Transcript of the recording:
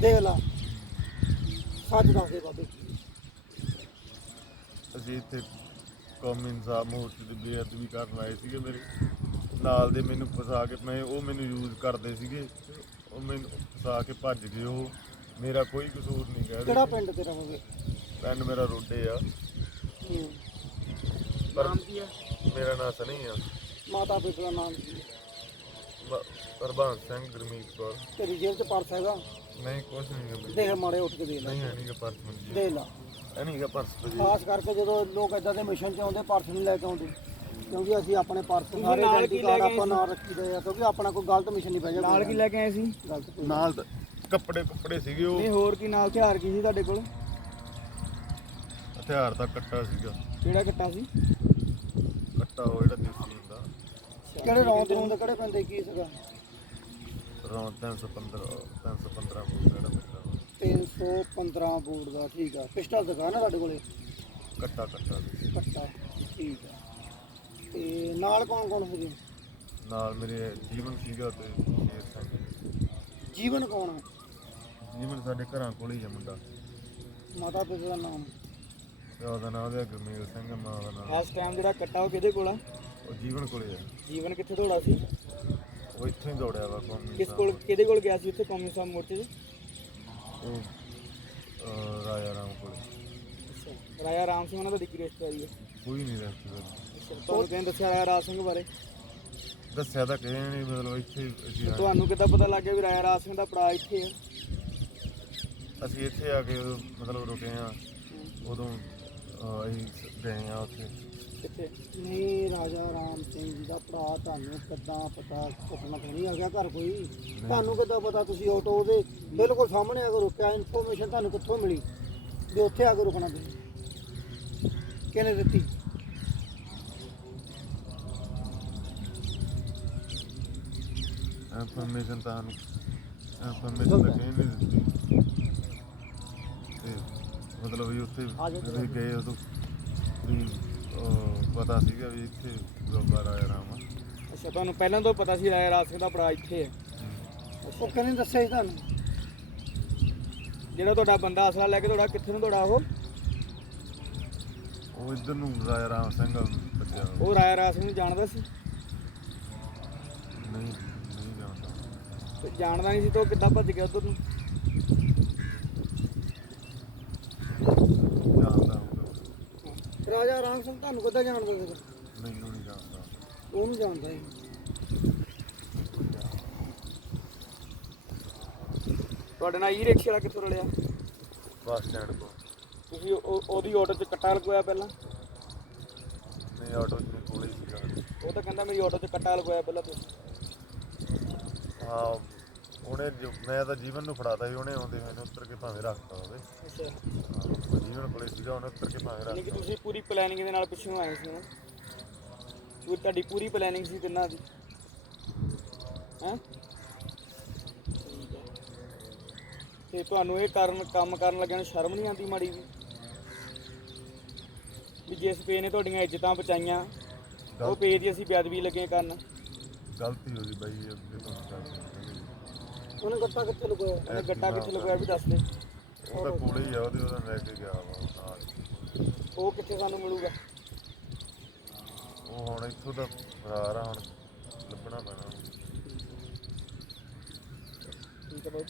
ਦੇਖ ਲਾ। ਸੱਚ ਦੱਸ ਦੇ ਬਾਬੇ। ਅਸੀਂ ਇੱਥੇ ਕੌਮੀ ਇਨਸਾਫ ਮੋਰਚੇ ਦੀ ਬੇਅਦਬੀ ਕਰਨ ਆਏ ਸੀਗੇ ਮੇਰੇ। ਨਾਲ ਦੇ ਮੈਨੂੰ ਫਸਾ ਕੇ ਮੈਂ ਉਹ ਮੈਨੂੰ ਯੂਜ਼ ਕਰਦੇ ਸੀਗੇ। ਉਹ ਮੈਨੂੰ ਫਸਾ ਕੇ ਭੱਜ ਗਏ ਉਹ। ਮੇਰਾ ਕੋਈ ਕਸੂਰ ਨਹੀਂ ਗਾ ਕਿਹੜਾ। ਪਿੰਡ ਤੇਰਾ ਹੋਵੇ ਪਿੰਡ ਮੇਰਾ ਰੋਡੇ ਆ। ਪਰ ਨਾਮ ਕੀ ਹੈ ਮੇਰਾ ਨਾਂ ਸਨੀ ਆ। ਮਾਤਾ ਪਿਤਾ ਦਾ ਨਾਮ ਕੀ ਹੈ? ਹਰਬੰਸ ਸਿੰਘ ਗੁਰਮੀਤ ਕੌਰ। ਤੇਰੀ ਜੇਬ 'ਚ ਪਰਸ ਹੈਗਾ। ਨਹੀਂ ਕੁਛ ਨਹੀਂ ਗਾ। ਦੇਖ ਮਾੜੇ ਉੱਠ ਕੇ ਦੇ ਲੈ। ਨਹੀਂ ਹੈ ਨਹੀਂ ਗਾ ਪਰਸ ਮੰਜੀ ਦੇ ਲਾ। ਹੈ ਨਹੀਂ ਗਾ ਪਰਸ ਤੇ ਜੀ। ਖਾਸ ਕਰਕੇ ਜਦੋਂ ਲੋਕ ਇਦਾਂ ਦੇ ਮਿਸ਼ਨ 'ਚ ਆਉਂਦੇ ਪਰਸ ਨਹੀਂ ਲੈ ਕੇ ਆਉਂਦੇ। ਕਿਉਂਕਿ ਅਸੀਂ ਆਪਣੇ ਪਰਸ ਸਾਰੇ ਲੈ ਕਾਰਡ ਆਪਾਂ ਨਾਲ ਰੱਖੀਦੇ ਆ ਕਿਉਂਕਿ ਆਪਣਾ ਕੋਈ ਗਲਤ ਮਿਸ਼ਨ ਨਹੀਂ ਪੈ ਜਾਵੇ ਨਾਲ ਕੀ ਲੈ ਕੇ ਆਏ ਸੀ? ਗਲਤ ਕੋਈ। ਨਾਲ ਤਾਂ ਕੱਪੜੇ ਕੁੱਪੜੇ ਸੀਗੇ ਉਹ। ਨਹੀਂ ਹੋਰ ਕੀ ਨਾਲ ਹਥਿਆਰ ਕੀ ਸੀ ਤੁਹਾਡੇ ਕੋਲ? ਹਥਿਆਰ ਦਾ ਕੱਟਾ ਸੀਗਾ। ਕਿਹੜਾ ਕੱਟਾ ਸੀ? ਕੱਟਾ ਉਹ ਜਿਹੜਾ ਦੇਸੀ ਹੁੰਦਾ। ਕਿਹੜੇ ਰੌਂਦ ਰੌਂਦ ਕਿਹੜੇ ਪੈਂਦੇ ਕੀ ਸੀਗਾ? ਰੌਂ 315 315 ਬੋਲ ਜਿਹੜਾ ਪੈਂਦਾ 315 ਬੋਰਡ ਦਾ ਠੀਕ ਆ। ਪਿਸਟਲ ਦਿਖਾ ਨਾ ਤੁਹਾਡੇ ਕੋਲੇ? ਕੱਟਾ ਕੱਟਾ। ਸੀ। ਕੱਟਾ ਠੀਕ ਆ। ਤੇ ਨਾਲ ਕੌਣ ਕੌਣ ਸੀਗੇ? ਨਾਲ ਮੇਰੇ ਜੀਵਨ ਸੀਗਾ ਤੇ ਸ਼ੇਰ ਸਿੰਘ। ਜੀਵਨ ਕੌਣ ਹੈ ਜੀਵਨ ਸਾਡੇ ਘਰਾਂ ਕੋਲ ਹੀ ਆ ਮੁੰਡਾ। ਮਾਤਾ ਪਿਤਾ ਦਾ ਨਾਮ? ਤੇ ਉਹਦਾ ਨਾਮ ਉਹਦਾ ਗੁਰਮੇਲ ਸਿੰਘ ਮਾਂ ਦਾ ਨਾਮ। ਟਾਈਮ ਜਿਹੜਾ ਕੱਟਾ ਉਹ ਕਿਹਦੇ ਕੋਲ ਆ? ਉਹ ਜੀਵਨ ਕੋਲੇ ਆ। ਜੀਵਨ ਕਿੱਥੇ ਦੌੜਾ ਸੀ? ਉਹ ਇੱਥੋਂ ਹੀ ਦੌੜਿਆ ਵਾ ਕੌਮੀ ਕਿਸ ਸਾਹਿਬ। ਕੋਲ ਕਿਹਦੇ ਕੋਲ ਗਿਆ ਸੀ ਉੱਥੇ ਕੌਮੀ ਸਾਹਿਬ ਮੋਰਚੇ 'ਚ? ਉਹ ਅਹ, ਰਾਜਾ ਰਾਮ ਕੋਲੇ। ਅੱਛਾ ਰਾਜਾ ਰਾਮ ਸਿੰਘ ਉਹਨਾਂ ਦਾ ਦਿੱਕੀ ਰਿਸ਼ਤੇਦਾਰੀ ਹੈ। ਕੋਈ ਨਹੀਂ ਰਹਿੰਦਾ ਅੱਛਾ ਤੁਹਾਨੂੰ ਕਿਹਨੇ ਦੱਸਿਆ ਰਾਜਾ ਰਾਜ ਸਿੰਘ ਬਾਰੇ? ਦੱਸਿਆ ਤਾਂ ਕਿਸੇ ਨੇ ਨਹੀਂ ਮਤਲਬ ਇੱਥੇ ਹੀ ਅਸੀਂ ਆਏ। ਤੁਹਾਨੂੰ ਕਿੱਦਾਂ ਪਤਾ ਲੱਗ ਗਿਆ ਵੀ ਰਾਜਾ ਰਾਜ ਸਿੰਘ ਦਾ ਭਰਾ ਇੱਥੇ ਹੈ ਅਸੀਂ ਇੱਥੇ ਆ ਕੇ ਉਦੋਂ ਮਤਲਬ ਰੁਕੇ ਆ ਉਦੋਂ ਅਹ, ਅਸੀਂ ਗਏ ਆ ਉੱਥੇ। ਕਿੱਥੇ? ਨਹੀਂ ਰਾਜਾ ਰਾਮ ਸਿੰਘ ਭਰਾ ਤੁਹਾਨੂੰ ਕਿੱਦਾਂ ਪਤਾ ਪੁੱਛਣਾ ਤਾਂ ਨਹੀਂ ਆ ਗਿਆ ਘਰ ਕੋਈ। ਤੁਹਾਨੂੰ ਕਿੱਦਾਂ ਪਤਾ ਤੁਸੀਂ ਆਟੋ ਉਹਦੇ ਬਿਲਕੁਲ ਸਾਹਮਣੇ ਆ ਕੇ ਰੁਕਿਆ ਇਨਫੋਰਮੇਸ਼ਨ ਤੁਹਾਨੂੰ ਕਿੱਥੋਂ ਮਿਲੀ? ਵੀ ਉੱਥੇ ਆ ਕੇ ਰੁਕਣਾ ਪਈ ਕਿਹਨੇ ਦਿੱਤੀ? ਇਨਫੋਰਮੇਸ਼ਨ ਤਾਂ ਸਾਨੂੰ ਇਨਫੋਰਮੇਸ਼ਨ ਤਾਂ ਕਿਸੇ ਨੇ ਦਿੱਤੀ। ਤੇ ਮਤਲਬ ਵੀ ਉੱਥੇ ਅਸੀਂ ਗਏ ਉਦੋਂ। ਵੀ ਅਹ, ਪਤਾ ਸੀਗਾ ਵੀ ਇੱਥੇ ਬਾਬਾ ਰਾਜਾ ਰਾਮ ਆ। ਅੱਛਾ ਤੁਹਾਨੂੰ ਪਹਿਲਾਂ ਤੋਂ ਪਤਾ ਸੀ ਰਾਜਾ ਰਾਜ ਸਿੰਘ ਦਾ ਭਰਾ ਇੱਥੇ ਹੈ। ਉਹ ਕਿਹਨੇ ਦੱਸਿਆ ਸੀ ਤੁਹਾਨੂੰ। ਜਿਹੜਾ ਤੁਹਾਡਾ ਬੰਦਾ ਅਸਲਾ ਲੈ ਕੇ ਤੁਹਾਡਾ ਕਿੱਥੇ ਨੂੰ ਤੁਹਾਡਾ ਉਹ? ਉਹ ਇੱਧਰ ਨੂੰ ਰਾਜਾ ਰਾਮ ਸਿੰਘ ਬੱਚਾ ਉਹ ਰਾਜਾ ਰਾਜ ਸਿੰਘ ਨੂੰ ਜਾਣਦਾ ਸੀ? ਨਹੀਂ ਨਹੀਂ ਜਾਣਦਾ। ਤੇ ਜਾਣਦਾ ਨਹੀਂ ਸੀ ਤਾਂ ਉਹ ਕਿੱਦਾਂ ਭੱਜ ਗਿਆ ਉਧਰ ਨੂੰ? ਰਾਜਾ ਰਾਮ ਸਿੰਘ ਤੁਹਾਨੂੰ ਕਿੱਦਾਂ ਜਾਣਦਾ ਸੀਗਾ? ਮੈਨੂੰ ਨਹੀਂ ਜਾਣਦਾ। ਉਹਨੂੰ ਜਾਣਦਾ ਸੀ। ਤੁਹਾਡੇ ਨਾਲ ਈ ਰਿਕਸ਼ੇ ਵਾਲਾ ਕਿੱਥੋਂ ਰਲਿਆ? ਬੱਸ ਸਟੈਂਡ ਤੋਂ। ਤੁਸੀਂ ਉਹ- ਉਹਦੀ ਆਟੋ 'ਚ ਕੱਟਾ ਲਗਵਾਇਆ ਪਹਿਲਾਂ? ਨਹੀਂ ਆਟੋ ਦੇ ਕੋਲੇ ਹੀ ਸੀਗਾ। ਉਹ ਤਾਂ ਕਹਿੰਦਾ ਮੇਰੀ ਆਟੋ 'ਚ ਕੱਟਾ ਲਗਵਾਇਆ ਪਹਿਲਾਂ ਤੁਸੀਂ। ਹਾਂ ਉਹਨੇ ਜੋ- ਮੈਂ ਤਾਂ ਜੀਵਨ ਨੂੰ ਫੜਾਤਾ ਸੀ ਉਹਨੇ ਆਉਂਦੇ ਮੈਨੂੰ ਉੱਤਰ ਕੇ ਭਾਵੇਂ ਰੱਖਤਾ ਹੋਵੇ। ਅੱਛਾ। ਹਾਂ, ਜੀਵਨ ਕੋਲੇ ਸੀਗਾ ਉਹਨੇ ਉੱਤਰ ਕੇ ਭਾਵੇਂ ਯਾਨੀ ਕਿ ਤੁਸੀਂ ਪੂਰੀ ਪਲੈਨਿੰਗ ਦੇ ਨਾਲ ਪਿੱਛੋਂ ਆਏ ਸੀ ਨਾ ਪੂਰੀ ਤੁਹਾਡੀ ਪੂਰੀ ਪਲੈਨਿੰਗ ਸੀ ਤਿੰਨਾਂ ਦੀ। ਹੈਂ? ਤੇ ਤੁਹਾਨੂੰ ਇਹ ਕਾਰਨ ਕੰਮ ਕਰਨ ਲੱਗਿਆਂ ਨੂੰ ਸ਼ਰਮ ਨਹੀਂ ਆਉਂਦੀ ਮਾੜੀ ਵੀ ਵੀ ਜਿਸ ਪੇ ਨੇ ਤੁਹਾਡੀਆਂ ਇੱਜ਼ਤਾਂ ਬਚਾਈਆਂ ਉਹ ਪੇ ਦੀ ਅਸੀਂ ਬੇਅਦਬੀ ਲੱਗੇ ਕਰਨ। ਗਲਤੀ ਹੋ ਗਈ ਬਾਈ ਇਹ ਅੱਗੇ ਤੋਂ। ਉਹਨੇ ਗੱਟਾ ਕਿੱਥੇ ਲਗਾਇਆ ਉਹਨੇ ਗੱਟਾ ਕਿੱਥੇ ਲਗਾਇਆ ਵੀ ਦੱਸ ਦੇ। ਉਹ ਤਾਂ ਕੋਲੇ ਹੀ ਆ ਉਹਦੇ ਉਹਦਾ ਲੈ ਕੇ ਗਿਆ ਵਾ ਉਹ ਨਾਲ ਉਹ ਕਿੱਥੇ ਸਾਨੂੰ ਮਿਲੂਗਾ? ਉਹ ਹੁਣ ਇੱਥੋਂ ਦਾ ਫਰਾਰ ਆ ਹੁਣ ਲੱਭਣਾ ਪੈਣਾ। ਠੀਕ ਹੈ ਬਾਈ।